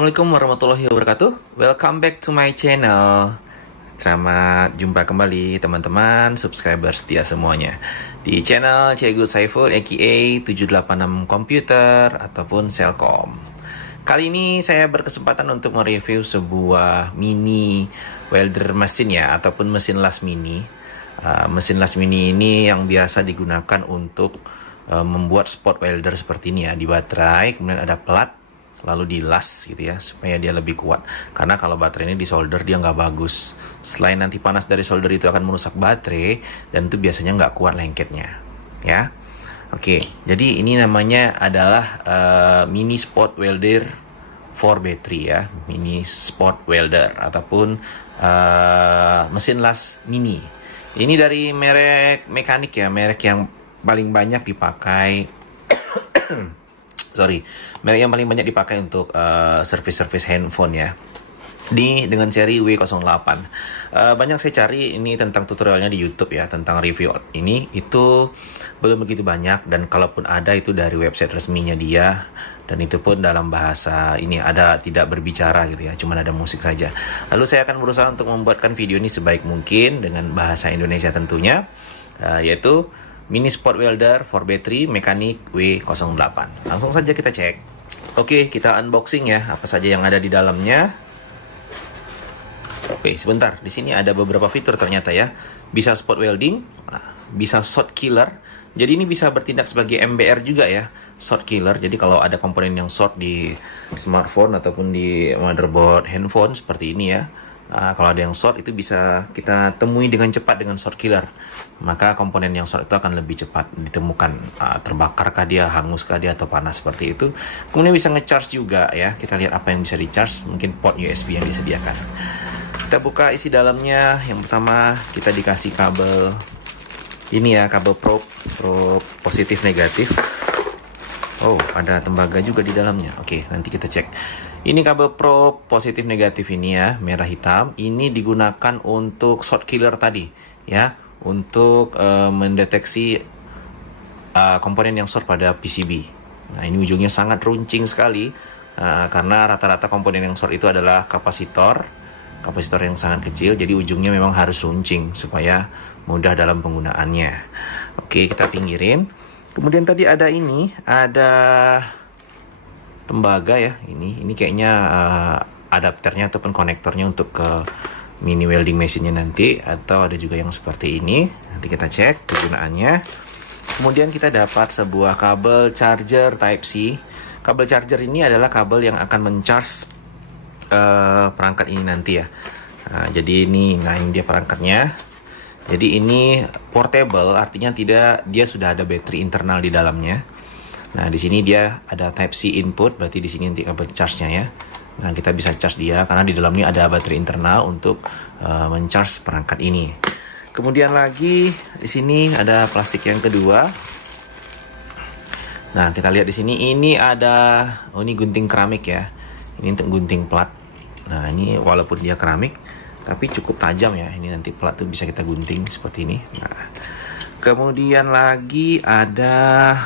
Assalamualaikum warahmatullahi wabarakatuh. Welcome back to my channel. Selamat jumpa kembali teman-teman subscriber setia semuanya di channel Cikgu Saiful aka 786 Komputer ataupun Selkom. Kali ini saya berkesempatan untuk mereview sebuah mini welder mesin ya, ataupun mesin las mini. Mesin las mini ini yang biasa digunakan untuk membuat spot welder seperti ini ya, di baterai, kemudian ada plat, lalu dilas gitu ya, supaya dia lebih kuat. Karena kalau baterai ini di solder dia nggak bagus. Selain nanti panas dari solder itu akan merusak baterai, dan itu biasanya nggak kuat lengketnya ya. Oke, jadi ini namanya adalah mini spot welder for battery ya, mini spot welder ataupun mesin las mini. Ini dari merek mekanik ya, merek yang paling banyak dipakai merek yang paling banyak dipakai untuk service handphone ya, dengan seri W08. Banyak saya cari ini tentang tutorialnya di YouTube ya, tentang review ini, itu belum begitu banyak, dan kalaupun ada itu dari website resminya dia, dan itu pun dalam bahasa ini ada tidak berbicara gitu ya, cuman ada musik saja. Lalu saya akan berusaha untuk membuatkan video ini sebaik mungkin dengan bahasa Indonesia tentunya, yaitu mini spot welder for battery mekanik W08. Langsung saja kita cek. Oke, kita unboxing ya, apa saja yang ada di dalamnya. Oke, sebentar. Di sini ada beberapa fitur ternyata ya. Bisa spot welding, bisa short killer. Jadi ini bisa bertindak sebagai MBR juga ya, short killer. Jadi kalau ada komponen yang short di smartphone ataupun di motherboard handphone seperti ini ya, kalau ada yang short itu bisa kita temui dengan cepat dengan short killer. Maka komponen yang short itu akan lebih cepat ditemukan, terbakarkah dia, hanguskah dia, atau panas seperti itu. Kemudian bisa ngecharge juga ya. Kita lihat apa yang bisa di-charge, mungkin port USB yang disediakan. Kita buka isi dalamnya. Yang pertama kita dikasih kabel ini ya, kabel probe positif negatif. Oh, ada tembaga juga di dalamnya. Oke, nanti kita cek. Ini kabel probe positif negatif ini ya, merah hitam. Ini digunakan untuk short killer tadi ya, untuk mendeteksi komponen yang short pada PCB. Nah, ini ujungnya sangat runcing sekali, karena rata-rata komponen yang short itu adalah kapasitor yang sangat kecil, jadi ujungnya memang harus runcing supaya mudah dalam penggunaannya. Oke, kita pinggirin. Kemudian tadi ada tembaga ya, ini kayaknya adapternya ataupun konektornya untuk ke mini welding mesinnya nanti, atau ada juga yang seperti ini. Nanti kita cek kegunaannya. Kemudian kita dapat sebuah kabel charger Type C. Kabel charger ini adalah kabel yang akan mencharge perangkat ini nanti ya. Jadi ini dia perangkatnya. Jadi ini portable, artinya dia sudah ada baterai internal di dalamnya. Nah, di sini dia ada Type C input, berarti di sini nanti kabel charge-nya ya. Nah, kita bisa charge dia karena di dalamnya ada baterai internal untuk mencharge perangkat ini. Kemudian lagi di sini ada plastik yang kedua. Nah, kita lihat di sini ini ada ini gunting keramik ya. Ini untuk gunting plat. Nah, ini walaupun dia keramik tapi cukup tajam ya. Ini nanti plat tuh bisa kita gunting seperti ini. Nah, kemudian lagi ada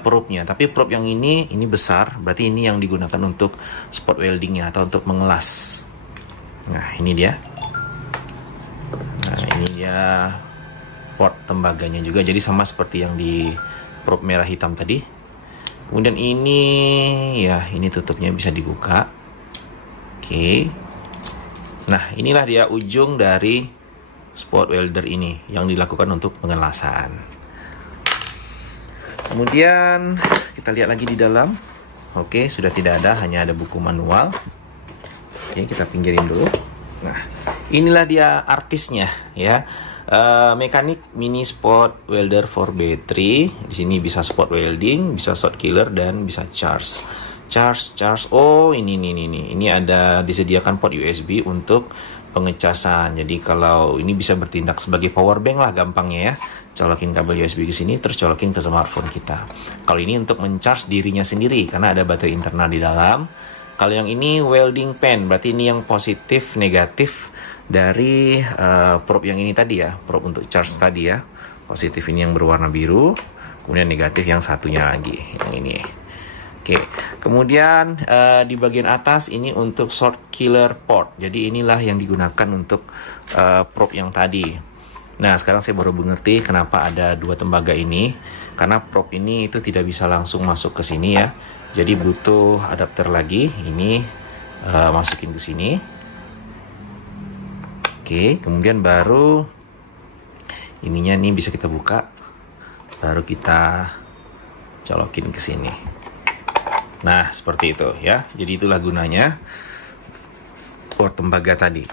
probe-nya, tapi probe yang ini besar, berarti ini yang digunakan untuk spot weldingnya atau untuk mengelas. Nah, ini dia. Nah, ini dia port tembaganya juga, jadi sama seperti yang di probe merah hitam tadi. Kemudian ini ya, ini tutupnya bisa dibuka. Oke. Nah, inilah dia ujung dari spot welder ini yang dilakukan untuk pengelasan. Kemudian kita lihat lagi di dalam. Oke, sudah tidak ada, hanya ada buku manual. Oke, kita pinggirin dulu. Nah, inilah dia artisnya ya. Mekanik mini spot welder for battery. Di sini bisa spot welding, bisa short killer, dan bisa charge. Oh, ini ada disediakan port USB untuk pengecasan. Jadi kalau ini bisa bertindak sebagai power bank lah gampangnya ya. Colokin kabel USB ke sini, terus colokin ke smartphone kita. Kalau ini untuk mencharge dirinya sendiri karena ada baterai internal di dalam. Kalau yang ini welding pen, berarti ini yang positif negatif dari probe yang ini tadi ya, probe untuk charge tadi ya. Positif ini yang berwarna biru, kemudian negatif yang satunya lagi, yang ini. Oke, Kemudian di bagian atas ini untuk short killer port. Jadi inilah yang digunakan untuk probe yang tadi. Nah, sekarang saya baru mengerti kenapa ada dua tembaga ini. Karena probe ini itu tidak bisa langsung masuk ke sini ya. Jadi butuh adapter lagi. Ini masukin ke sini. Oke, kemudian baru ininya nih bisa kita buka. Baru kita colokin ke sini. Nah, seperti itu ya. Jadi itulah gunanya port tembaga tadi.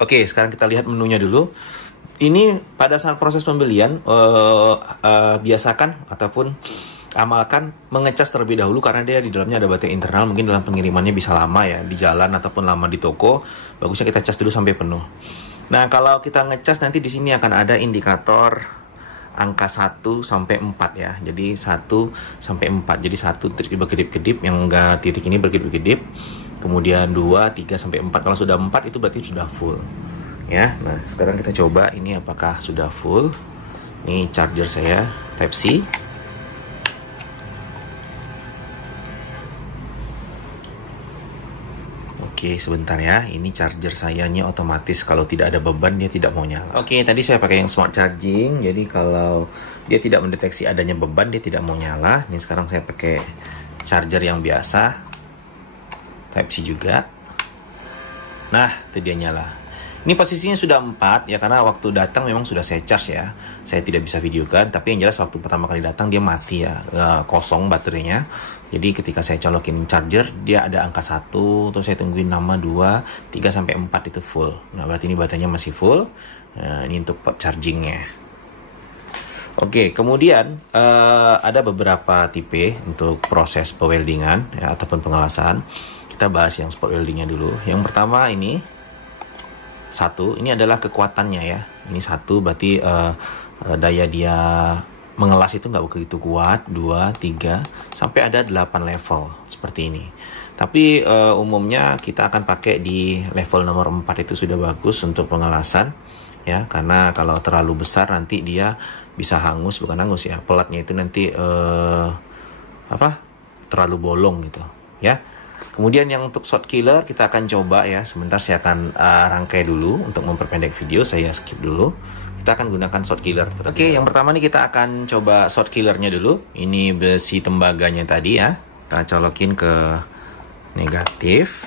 Oke, sekarang kita lihat menunya dulu. Ini pada saat proses pembelian, biasakan ataupun amalkan mengecas terlebih dahulu karena dia di dalamnya ada baterai internal. Mungkin dalam pengirimannya bisa lama ya, di jalan ataupun lama di toko. Bagusnya kita cas dulu sampai penuh. Nah, kalau kita ngecas nanti di sini akan ada indikator angka 1 sampai 4 ya. Jadi 1 sampai 4. Jadi 1 titik berkedip-kedip, yang enggak titik ini berkedip-kedip. Kemudian 2, 3 sampai 4. Kalau sudah 4 itu berarti sudah full. Ya. Nah, sekarang kita coba ini apakah sudah full. Ini charger saya Type C. Oke, sebentar ya. Ini charger sayanya otomatis kalau tidak ada beban dia tidak mau nyala. Oke, tadi saya pakai yang smart charging. Jadi kalau dia tidak mendeteksi adanya beban, dia tidak mau nyala. Ini sekarang saya pakai charger yang biasa. Type C juga. Nah, itu dia nyala. Ini posisinya sudah 4 ya, karena waktu datang memang sudah saya charge ya. Saya tidak bisa videokan, tapi yang jelas waktu pertama kali datang dia mati ya, kosong baterainya. Jadi ketika saya colokin charger, dia ada angka 1, terus saya tungguin nama 2, 3 sampai 4 itu full. Nah, berarti ini baterainya masih full. Nah, ini untuk port chargingnya. Oke, kemudian ada beberapa tipe untuk proses peweldingan ya, ataupun pengelasan. Kita bahas yang spot weldingnya dulu. Yang pertama ini 1, ini adalah kekuatannya ya. Ini 1 berarti daya dia mengelas itu nggak begitu kuat. 2, 3 sampai ada 8 level seperti ini. Tapi umumnya kita akan pakai di level nomor 4 itu sudah bagus untuk pengelasan ya, karena kalau terlalu besar nanti dia bisa hangus, bukan hangus ya, pelatnya itu nanti terlalu bolong gitu ya. Kemudian yang untuk shot killer kita akan coba ya. Sebentar saya akan rangkai dulu untuk memperpendek video. Saya skip dulu. Kita akan gunakan shot killer. Oke, yang pertama nih kita akan coba shot killernya dulu. Ini besi tembaganya tadi ya. Kita colokin ke negatif.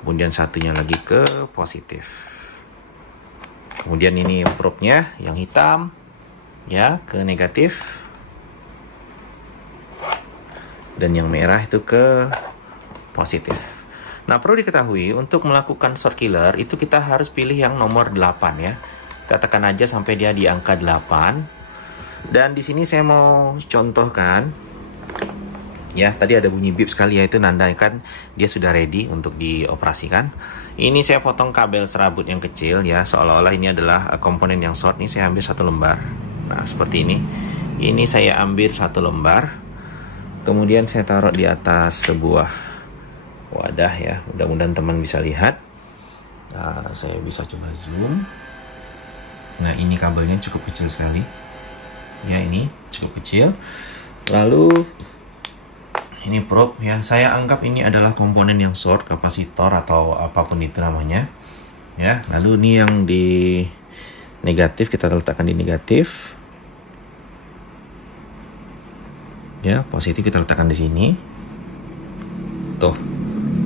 Kemudian satunya lagi ke positif. Kemudian ini probe-nya yang hitam ya ke negatif. Dan yang merah itu ke positif. Nah, perlu diketahui untuk melakukan shot killer itu kita harus pilih yang nomor 8 ya. Kita tekan aja sampai dia di angka 8. Dan di sini saya mau contohkan ya, tadi ada bunyi beep sekali ya, itu nandakan dia sudah ready untuk dioperasikan. Ini saya potong kabel serabut yang kecil ya, seolah-olah ini adalah komponen yang short. Ini saya ambil 1 lembar. Nah, seperti ini. Ini saya ambil 1 lembar. Kemudian saya taruh di atas sebuah wadah ya, mudah-mudahan teman bisa lihat. Nah, saya bisa coba zoom. Nah, ini kabelnya cukup kecil sekali ya, ini cukup kecil. Lalu ini probe ya, saya anggap ini adalah komponen yang short, kapasitor atau apapun itu namanya ya. Lalu ini yang di negatif kita letakkan di negatif ya, positif kita letakkan di sini. Tuh,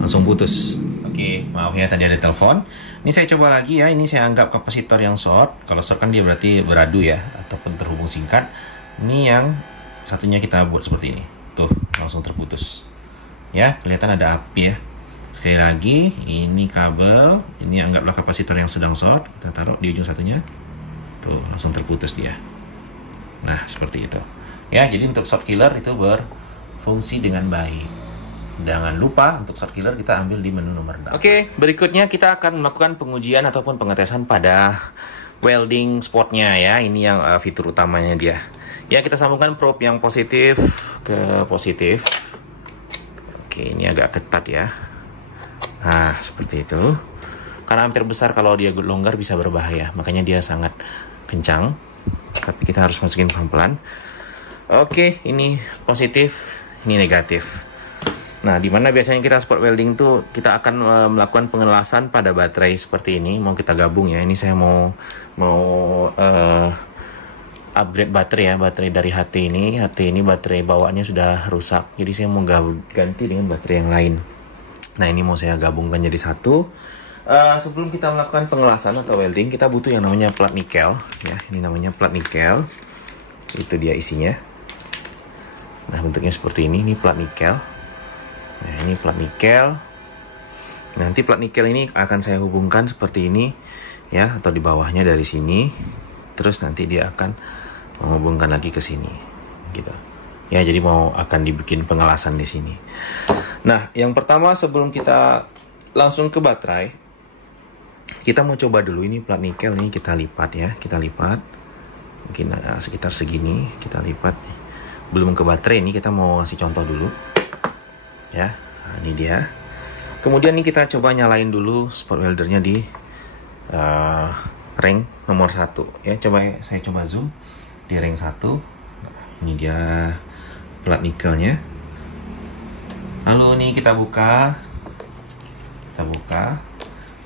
langsung putus. Oke, maaf ya tadi ada telepon. Ini saya coba lagi ya. Ini saya anggap kapasitor yang short. Kalau short kan dia berarti beradu ya, ataupun terhubung singkat. Ini yang satunya kita buat seperti ini. Tuh, langsung terputus. Ya, kelihatan ada api ya. Sekali lagi, ini kabel. Ini anggaplah kapasitor yang sedang short. Kita taruh di ujung satunya. Tuh, langsung terputus dia. Nah, seperti itu. Ya, jadi untuk shot killer itu berfungsi dengan baik. Jangan lupa untuk shot killer kita ambil di menu nomor 6. Oke, berikutnya kita akan melakukan pengujian ataupun pengetesan pada welding spotnya ya. Ini yang fitur utamanya dia. Ya, kita sambungkan probe yang positif ke positif. Oke, ini agak ketat ya. Nah, seperti itu. Karena hampir besar, kalau dia longgar bisa berbahaya. Makanya dia sangat kencang. Tapi kita harus masukin pelan-pelan. Oke, ini positif. ini negatif. Nah, dimana biasanya kita spot welding tuh kita akan melakukan pengelasan pada baterai seperti ini. Mau kita gabung ya. Ini saya mau upgrade baterai ya, baterai dari HT ini. HT ini baterai bawaannya sudah rusak. Jadi saya mau ganti dengan baterai yang lain. Nah, ini mau saya gabungkan jadi satu. Sebelum kita melakukan pengelasan atau welding, kita butuh yang namanya plat nikel ya. Ini namanya plat nikel. Itu dia isinya. Nah, bentuknya seperti ini plat nikel. Nah, ini plat nikel. Nanti plat nikel ini akan saya hubungkan seperti ini ya, atau di bawahnya dari sini. Terus nanti dia akan menghubungkan lagi ke sini gitu. Ya, jadi akan dibikin pengelasan di sini. Nah, yang pertama sebelum kita langsung ke baterai, kita mau coba dulu ini plat nikel ini kita lipat ya. Kita lipat. Mungkin sekitar segini kita lipat. Belum ke baterai, ini kita mau ngasih contoh dulu. Ya, nah, ini dia. Kemudian ini kita coba nyalain dulu spot weldernya di ring nomor 1 ya. Saya coba zoom di ring 1. Nah, ini dia plat nikelnya. Lalu ini kita buka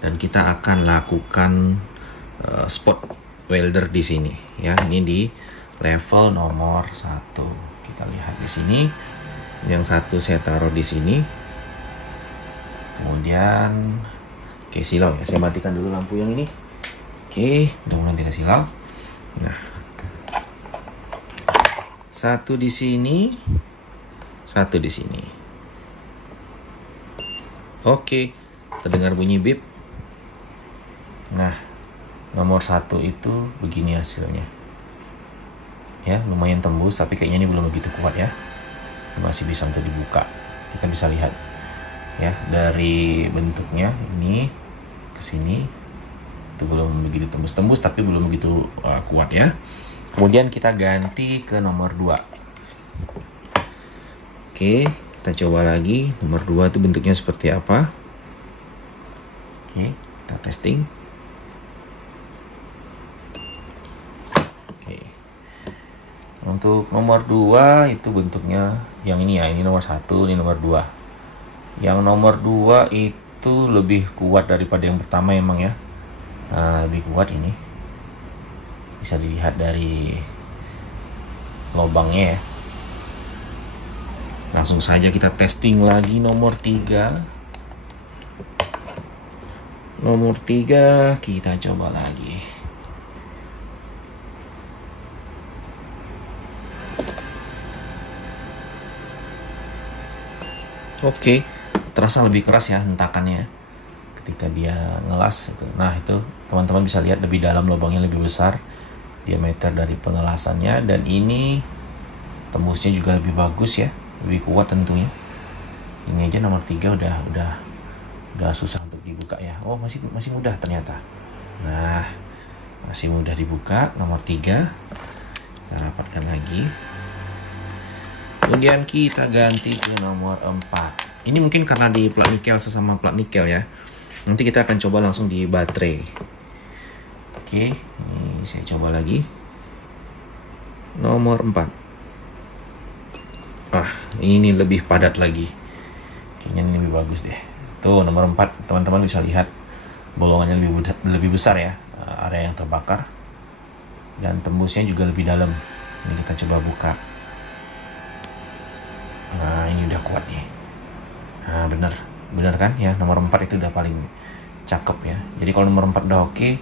dan kita akan lakukan spot welder di sini ya. Ini di level nomor 1. Kita lihat di sini. Yang satu saya taruh di sini. Kemudian oke, silau ya. Saya matikan dulu lampu yang ini. Oke, mudah-mudahan tidak silau. Nah, satu di sini, satu di sini. Oke, terdengar bunyi bip. Nah, nomor 1 itu begini hasilnya. Ya, lumayan tembus, tapi kayaknya ini belum begitu kuat ya. Masih bisa untuk dibuka. Kita bisa lihat ya dari bentuknya ini ke sini itu belum begitu tembus-tembus, tapi belum begitu kuat ya. Kemudian kita ganti ke nomor 2. Oke, kita coba lagi nomor 2 itu bentuknya seperti apa. Oke, kita testing. Untuk nomor 2 itu bentuknya yang ini ya, ini nomor 1, ini nomor 2. Yang nomor 2 itu lebih kuat daripada yang pertama emang ya. Lebih kuat ini. Bisa dilihat dari lubangnya ya. Langsung saja kita testing lagi nomor 3. Nomor 3 kita coba lagi. Oke, terasa lebih keras ya hentakannya ketika dia ngelas itu. Nah, itu teman-teman bisa lihat lebih dalam, lubangnya lebih besar, diameter dari pengelasannya, dan ini tembusnya juga lebih bagus ya, lebih kuat tentunya. Ini aja nomor 3 udah susah untuk dibuka ya. Oh, masih mudah ternyata. Nah, masih mudah dibuka. Nomor 3 kita rapatkan lagi. Kemudian kita ganti ke nomor 4. Ini mungkin karena di plat nikel sesama plat nikel ya. Nanti kita akan coba langsung di baterai. Oke, ini saya coba lagi. Nomor 4. Ini lebih padat lagi. Kayaknya ini lebih bagus deh. Tuh, nomor 4, teman-teman bisa lihat bolongannya lebih besar ya. Area yang terbakar. Dan tembusnya juga lebih dalam. Ini kita coba buka. Nah, ini udah kuat nih. Nah, bener kan ya, nomor 4 itu udah paling cakep ya. Jadi kalau nomor 4 udah oke,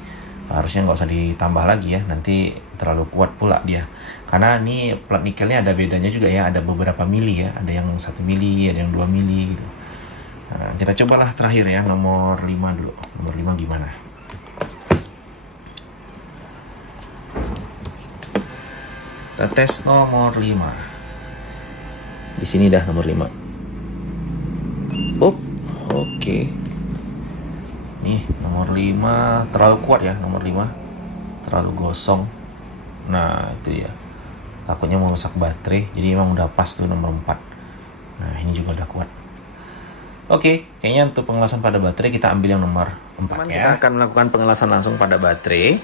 harusnya nggak usah ditambah lagi ya, nanti terlalu kuat pula dia. Karena ini plat nikelnya ada bedanya juga ya, ada beberapa mili ya, ada yang 1 mili, ada yang 2 mili gitu. Nah, kita cobalah terakhir ya, nomor 5 dulu. Nomor 5 gimana? Kita tes nomor 5. Di sini dah nomor 5. Oke. Nih, nomor 5 terlalu kuat ya, nomor 5. Terlalu gosong. Nah, itu ya. Takutnya merusak baterai, jadi emang udah pas tuh nomor 4. Nah, ini juga udah kuat. Oke, kayaknya untuk pengelasan pada baterai kita ambil yang nomor 4 ya. Kita akan melakukan pengelasan langsung pada baterai.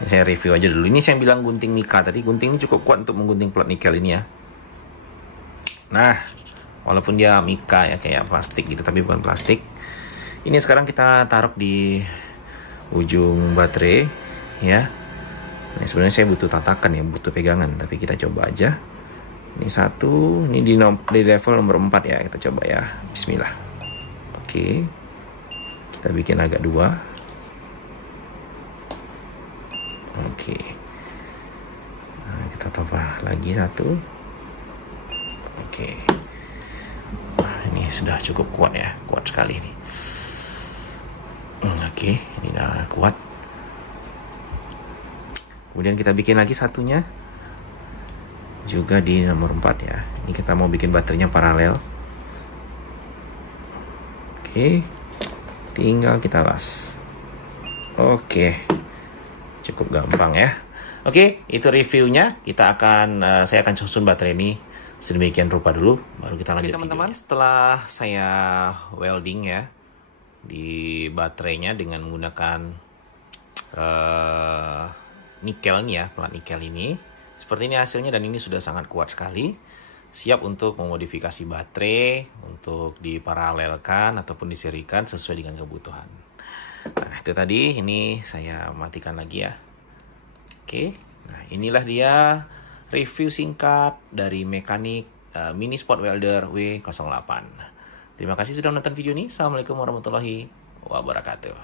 Ini saya review aja dulu. Ini saya bilang gunting Nika tadi. Gunting ini cukup kuat untuk menggunting plat nikel ini ya. Nah, walaupun dia mika ya, kayak plastik gitu, tapi bukan plastik. Ini sekarang kita taruh di ujung baterai ya. Ini sebenarnya saya butuh tatakan ya, butuh pegangan, tapi kita coba aja. Ini satu, ini di level nomor 4 ya, kita coba ya. Bismillah. Oke. Kita bikin agak 2. Oke. Nah, kita tambah lagi 1. Oke. Nah, ini sudah cukup kuat ya, kuat sekali nih. Oke, ini udah kuat. Kemudian kita bikin lagi satunya juga di nomor 4 ya. Ini kita mau bikin baterainya paralel. Oke, tinggal kita las. Oke, cukup gampang ya. Oke, itu reviewnya. Saya akan susun baterai ini sedemikian rupa dulu, baru kita lanjut. Teman-teman, setelah saya welding ya di baterainya dengan menggunakan nikel nih ya, plat nikel ini. Seperti ini hasilnya, dan ini sudah sangat kuat sekali. Siap untuk memodifikasi baterai untuk diparalelkan ataupun diserikan sesuai dengan kebutuhan. Nah, itu tadi, ini saya matikan lagi ya. Oke, nah inilah dia review singkat dari mekanik mini spot welder W08. Terima kasih sudah menonton video ini. Assalamualaikum warahmatullahi wabarakatuh.